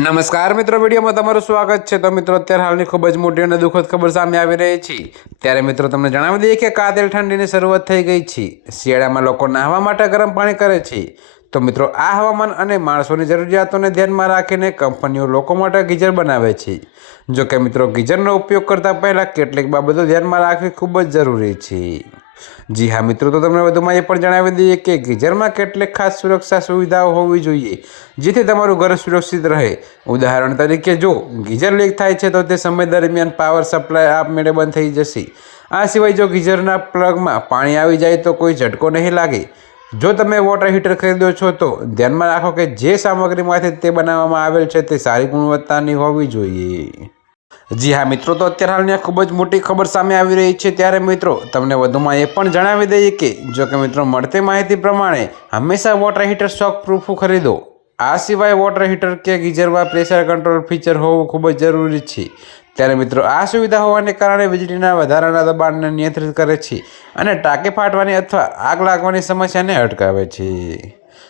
નમસ્કાર મિત્રો, વિડીયોમાં તમારું સ્વાગત છે. તો મિત્રો, અત્યારે હાલની ખૂબ જ મોટી અને દુઃખદ ખબર સામે આવી રહી છે. ત્યારે મિત્રો, તમને જણાવી દઈએ કે કાતિલ ઠંડીની શરૂઆત થઈ ગઈ છે. શિયાળામાં લોકો નાહવા માટે ગરમ પાણી કરે છે. તો મિત્રો, આ હવામાન અને માણસોની જરૂરિયાતોને ધ્યાનમાં રાખીને કંપનીઓ લોકો માટે ગીઝર બનાવે છે. જો કે મિત્રો, ગીઝરનો ઉપયોગ કરતાં પહેલાં કેટલીક બાબતો ધ્યાનમાં રાખવી ખૂબ જ જરૂરી છે. જી હા, મિત્રો, તો તમને વધુમાં એ પણ જણાવી દઈએ કે ગીઝરમાં કેટલીક ખાસ સુરક્ષા સુવિધાઓ હોવી જોઈએ, જેથી તમારું ઘર સુરક્ષિત રહે. ઉદાહરણ તરીકે જો ગીઝર લીક થાય છે, તો તે સમય દરમિયાન પાવર સપ્લાય આપમેળે બંધ થઈ જશે. આ સિવાય જો ગીઝરના પ્લગમાં પાણી આવી જાય, તો કોઈ ઝટકો નહીં લાગે. જો તમે વોટર હીટર ખરીદો છો, તો ધ્યાનમાં રાખો કે જે સામગ્રીમાંથી તે બનાવવામાં આવેલ છે, તે સારી ગુણવત્તાની હોવી જોઈએ. જી હા, મિત્રો, તો અત્યારે હાલની ખૂબ જ મોટી ખબર સામે આવી રહી છે. ત્યારે, મિત્રો, તમને વધુમાં એ પણ જણાવી દઈએ કે, જો કે, મિત્રો, મળતી માહિતી પ્રમાણે હંમેશા વોટર હીટર શોક પ્રૂફ ખરીદો. આ સિવાય વોટર હીટર કે ગીઝરમાં પ્રેશર કંટ્રોલ ફીચર હોવું ખૂબ જ જરૂરી છે. ત્યારે, મિત્રો, આ સુવિધા હોવાને કારણે વીજળીના વધારાના દબાણને નિયંત્રિત કરે છે અને ટાંકી ફાટવાની અથવા આગ લાગવાની સમસ્યાને અટકાવે છે.